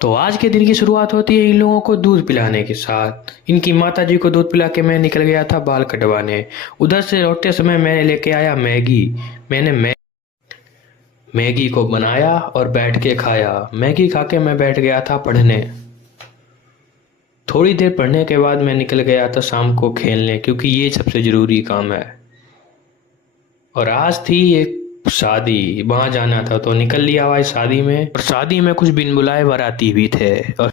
तो आज के दिन की शुरुआत होती है इन लोगों को दूध पिलाने के साथ। इनकी माता जी को दूध पिला के मैं निकल गया था बाल कटवाने। उधर से लौटते समय मैं लेके आया मैगी। मैंने मैगी को बनाया और बैठ के खाया। मैगी खा के मैं बैठ गया था पढ़ने। थोड़ी देर पढ़ने के बाद मैं निकल गया था शाम को खेलने, क्योंकि ये सबसे ज़रूरी काम है। और आज थी एक शादी, वहां जाना था तो निकल लिया भाई शादी में। और शादी में कुछ बिन बुलाए बाराती भी थे। और